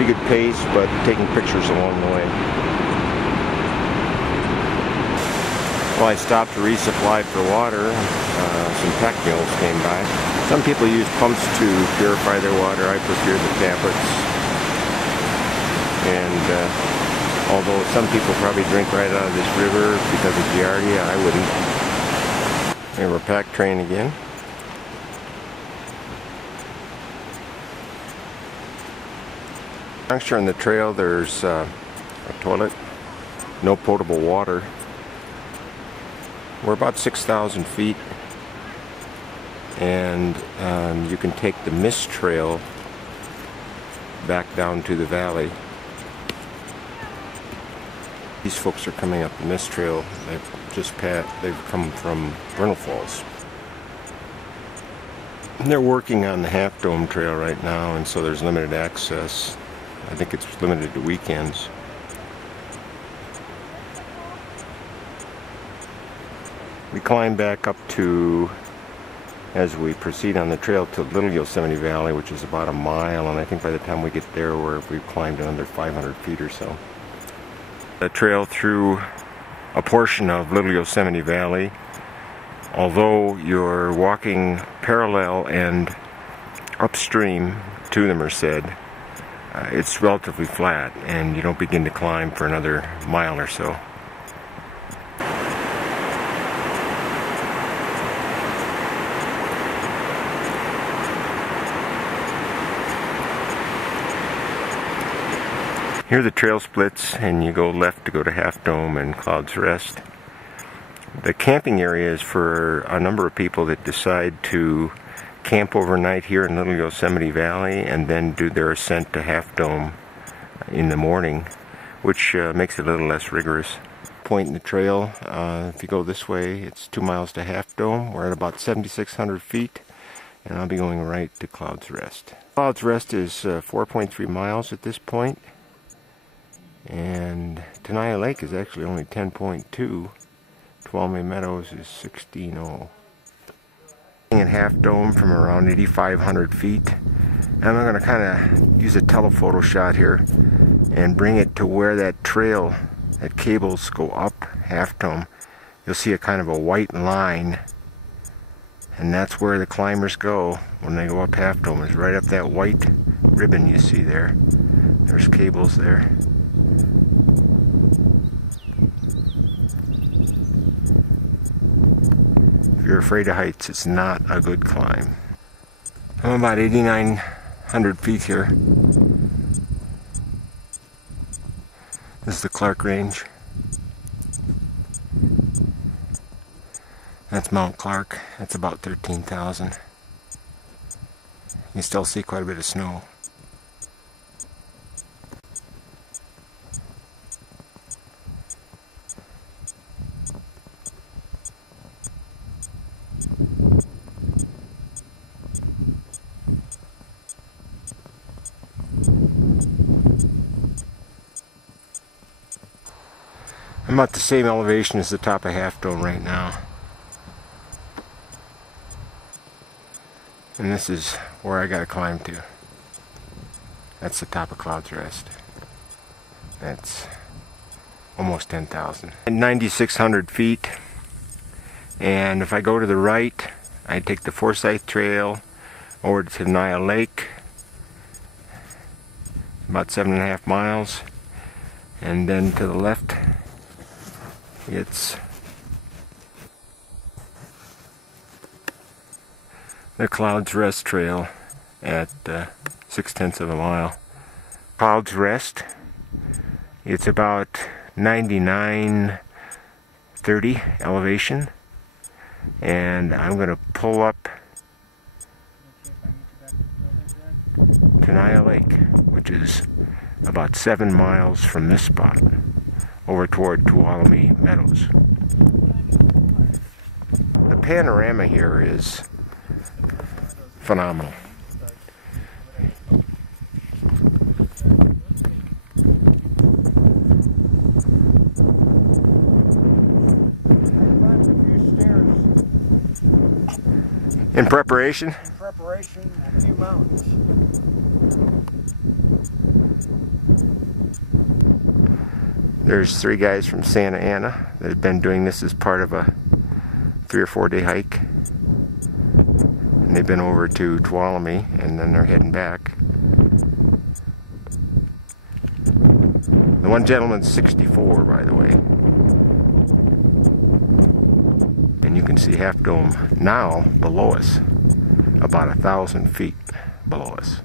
pretty good pace, but taking pictures along the way. Well, I stopped to resupply for water. Some pack mules came by. Some people use pumps to purify their water. I prefer the tablets. And although some people probably drink right out of this river because of Giardia, I wouldn't. Here we're pack train again. Juncture in the trail, there's a toilet, no potable water. We're about 6,000 feet, and you can take the mist trail back down to the valley. These folks are coming up the mist trail. They've come from Vernal Falls. And they're working on the Half Dome Trail right now, and so there's limited access. I think it's limited to weekends. We climb back up to, as we proceed on the trail, to Little Yosemite Valley, which is about a mile, and I think by the time we get there, we've climbed under 500 feet or so. The trail through a portion of Little Yosemite Valley, although you're walking parallel and upstream to the Merced, it's relatively flat, and you don't begin to climb for another mile or so. Here the trail splits, and you go left to go to Half Dome and Cloud's Rest. The camping area is for a number of people that decide to camp overnight here in Little Yosemite Valley and then do their ascent to Half Dome in the morning, which makes it a little less rigorous. Point in the trail, if you go this way, it's 2 miles to Half Dome. We're at about 7,600 feet, and I'll be going right to Cloud's Rest. Cloud's Rest is 4.3 miles at this point, and Tenaya Lake is actually only 10.2. Tuolumne Meadows is 16.0. At Half Dome from around 8,500 feet, and I'm going to kind of use a telephoto shot here and bring it to where that trail, that cables go up Half Dome. You'll see a kind of a white line, and that's where the climbers go when they go up Half Dome. Is right up that white ribbon you see there. There's cables there. If you're afraid of heights, it's not a good climb. I'm about 8,900 feet here. This is the Clark Range. That's Mount Clark. That's about 13,000. You can still see quite a bit of snow. I'm at the same elevation as the top of Half Dome right now. And this is where I gotta climb to. That's the top of Cloud's Rest. That's almost 10,000. 9,600 feet. And if I go to the right, I take the Forsyth Trail over to Tenaya Lake. About 7.5 miles. And then to the left, it's the Cloud's Rest Trail at 0.6 of a mile. Cloud's Rest, it's about 99.30 elevation, and I'm going to pull up Tenaya Lake, which is about 7 miles from this spot, over toward Tuolumne Meadows. The panorama here is phenomenal. In preparation? In preparation, a few mountains. There's 3 guys from Santa Ana that have been doing this as part of a 3 or 4 day hike. And they've been over to Tuolumne and then they're heading back. The one gentleman's 64, by the way. And you can see Half Dome now below us, about 1,000 feet below us.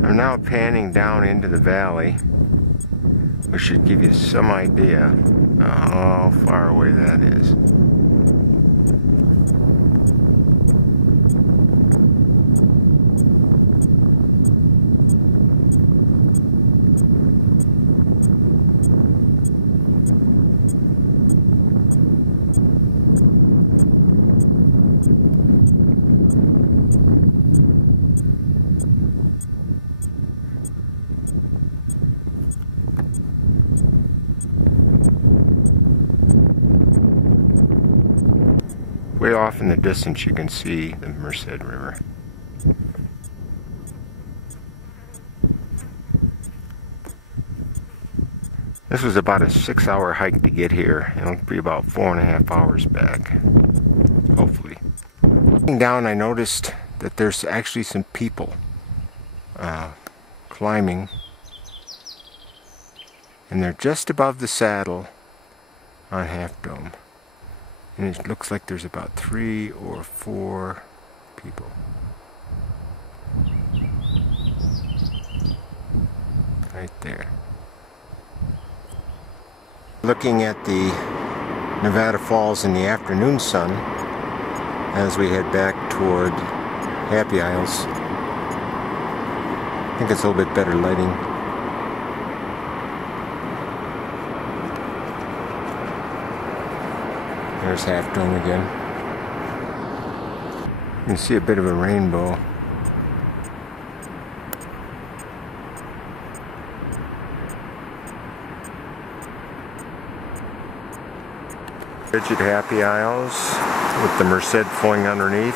I'm now panning down into the valley, which should give you some idea of how far away that is. Way off in the distance you can see the Merced River. This was about a 6-hour hike to get here. It'll be about 4.5 hours back, hopefully. Looking down, I noticed that there's actually some people climbing, and they're just above the saddle on Half Dome. And it looks like there's about 3 or 4 people. Right there. Looking at the Nevada Falls in the afternoon sun as we head back toward Happy Isles. I think it's a little bit better lighting. There's Half Dome again. You can see a bit of a rainbow. Bridge at Happy Isles with the Merced flowing underneath.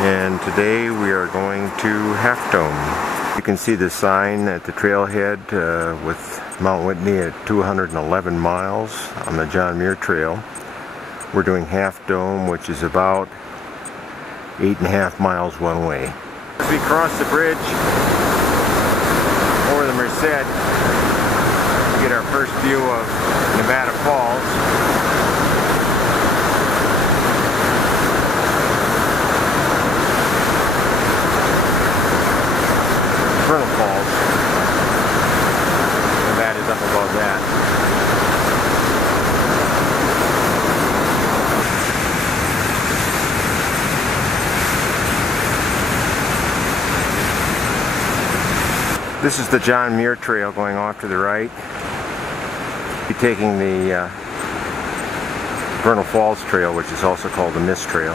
And today we are going to Half Dome. You can see the sign at the trailhead with Mount Whitney at 211 miles on the John Muir Trail. We're doing Half Dome, which is about 8.5 miles one way. As we cross the bridge over the Merced, we get our first view of Nevada Falls. Vernal Falls. Nevada's up above that. This is the John Muir Trail going off to the right. We're taking the Vernal Falls Trail, which is also called the Mist Trail,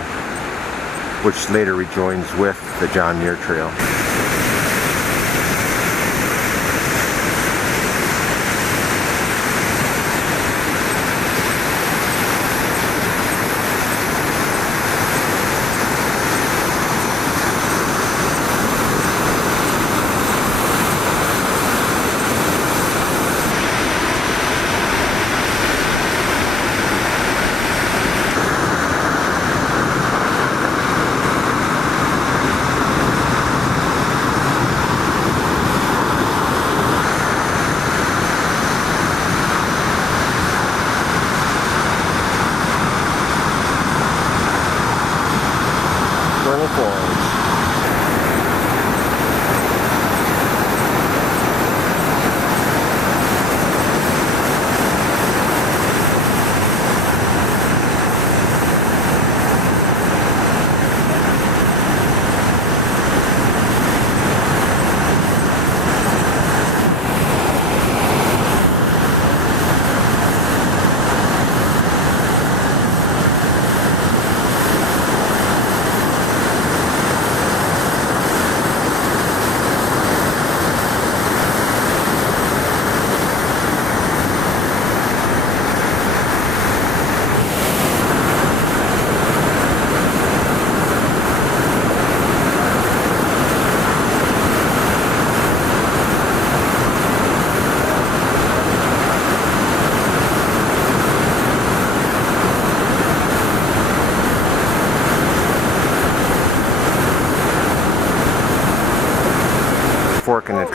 which later rejoins with the John Muir Trail.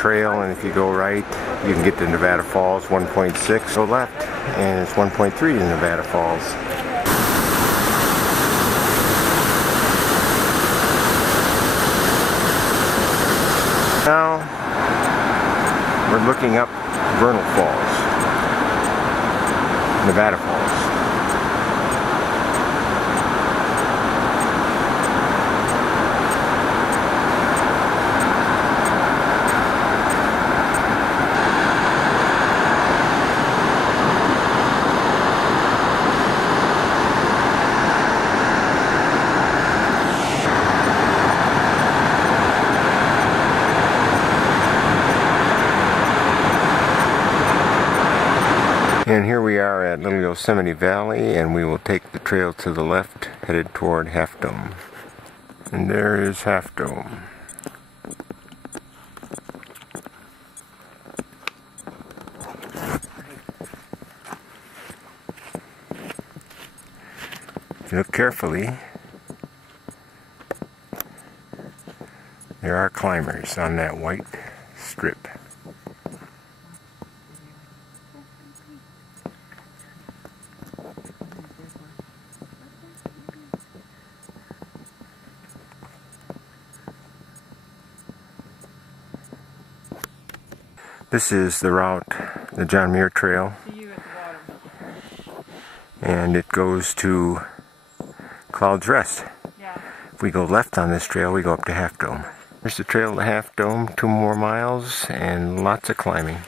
trail, and if you go right, you can get to Nevada Falls, 1.6. Go left, and it's 1.3 to Nevada Falls. Now, we're looking up Vernal Falls, Nevada Falls. And here we are at Little Yosemite Valley, and we will take the trail to the left, headed toward Half Dome. And there is Half Dome. If you look carefully, there are climbers on that white strip. This is the route, the John Muir Trail, and it goes to Cloud's Rest. If we go left on this trail, we go up to Half Dome. There's the trail to Half Dome, 2 more miles, and lots of climbing.